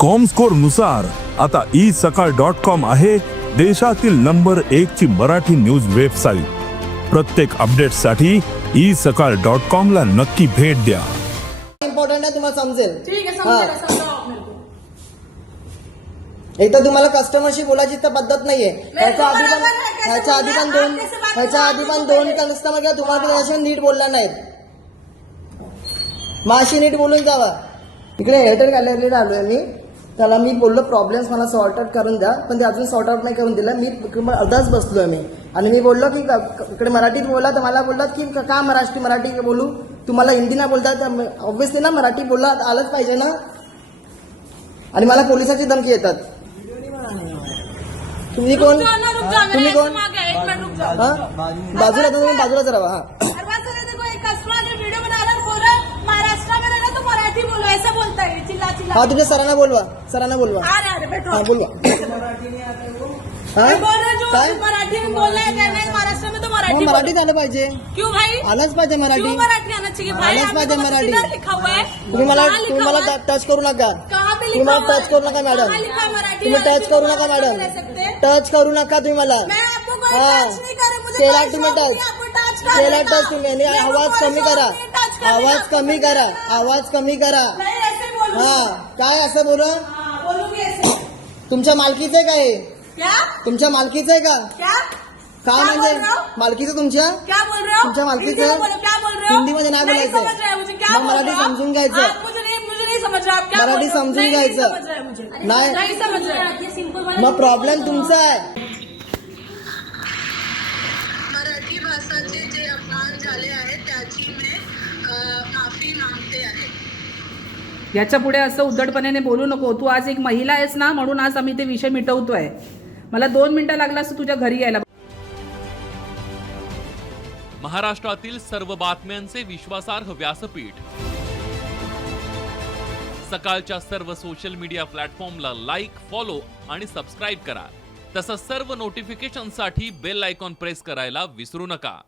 कॉमस्कोरनुसार आता ई सकाळ dot com आहे देशातील नंबर एक ची मराठी न्यूज वेबसाईट प्रत्येक अपडेटसाठी ई सकाळ डॉट कॉम ला नक्की भेट द्या. इम्पॉर्टंट आहे तुम्हाला समजेल. ठीक. समझेगा समझाओ आप मेरे को एक तर तुम्हाला कस्टमरशी बोलायची तर पद्धत नाहीये. ह्याच्या आधी पण ह्याच्या आधी पण? दोन ह्याच्या करना? आधी पण दोन कैसे कस्टमर किंवा तुम्हाला त्याच्याशी नीट बोलला नाहीत. माशी नीट बोलून जावा. इकडे एअरटेल गॅलरीला आलोय मी त्याला मी बोललो प्रॉब्लेम्स मला सॉर्ट आउट करून द्या. पण ते अजून सॉर्ट आउट नाही करून दिलं. मी अर्धाच बसलोय मी. आणि मी बोललो की इकडे मराठीत बोला. तर मला बोललात की क- का मराठी बोलू? तुम्हाला हिंदी नाही बोलता तर ऑब्व्हियसली ना मराठी बोलला आलंच पाहिजे ना. आणि मला पोलिसाची धमकी येतात. तुम्ही कोण? तुम्ही कोण। हा? बाजूला तुम्ही बाजूलाच राहा हा. है चिल्ला चिल्ला। हा तुझ्या सरांना बोलवा सरांना बोलवा। हैं हा बोलवा। हा? मैं बोल रहा हूँ जो काय? मराठी में बोल रहा है कहना है महाराष्ट्र में तो मग मराठी बोलो। आलं पाहिजे। क्यों भाई? आलंच पाहिजे मराठी क्यों मराठी? आना चाहिए भाई? आलंच आपके पाहिजे पास मराठी. किधर लिखा हुआ है? तुम्ही मला कहाँ लिखा मला हुआ है? टच करू नका। कहाँ पे तुम्ही लिखा मला हुआ है? टच करू नका मॅडम कहाँ लिखा है मराठी तुम्ही टच करू नका पे मॅडम सकते। हैं? टच करू नका तुम्ही मला। मैं आपको कोई हाँ. टच नहीं कर रही मुझे केला कोई तुम्ही टच. नहीं आपको टच करने केला का. टच तुम्ही। आणि मेरे को आवाज़ कोई कमी शौक करा। नहीं टच करने आवाज़ कमी करा। आवाज़ कमी करा। हा काय असं बोल हाँ, बोलूंगी ऐसे तुमच्या मालकीचं आहे का हे क्या तुमच्या मालकीचं आहे का क्या म्हणजे? मालकीचं तुमच्या क्या बोल रहे हो तुमच्या मालकीचं? हिंदी में बोलो, क्या बोल रहे हो हिंदीमध्ये नाही बोलायचं. समझ रहे मुझे क्या मग बोल मराठी रहे हो? समजून घ्यायचं. आप मुझे नहीं मुझे नहीं समझ रहे आप क्या मराठी हो? समजून नहीं, घ्यायचं. नहीं समझ रहे मुझे नाही. नहीं समझ रहे सिंपल मग प्रॉब्लेम तुमचा आहे मराठी भाषाचे जे अपमान झाले आहेत त्याची मी माफी याच्यापुढे असं उद्धटपणे बोलू नको. तू आज एक महिला आहेस ना म्हणून आज आम्ही ते विषय मिटवतोय. मला दोन मिनिटं लागला असं तुझ्या घरी यायला. महाराष्ट्रातील सर्व बातम्यांचे विश्वासार्ह व्यासपीठ. सकाळच्या सर्व सोशल मीडिया प्लॅटफॉर्मला लाईक फॉलो आणि सबस्क्राईब करा. तसंच सर्व नोटिफिकेशनसाठी बेल आयकॉन प्रेस करायला विसरू नका.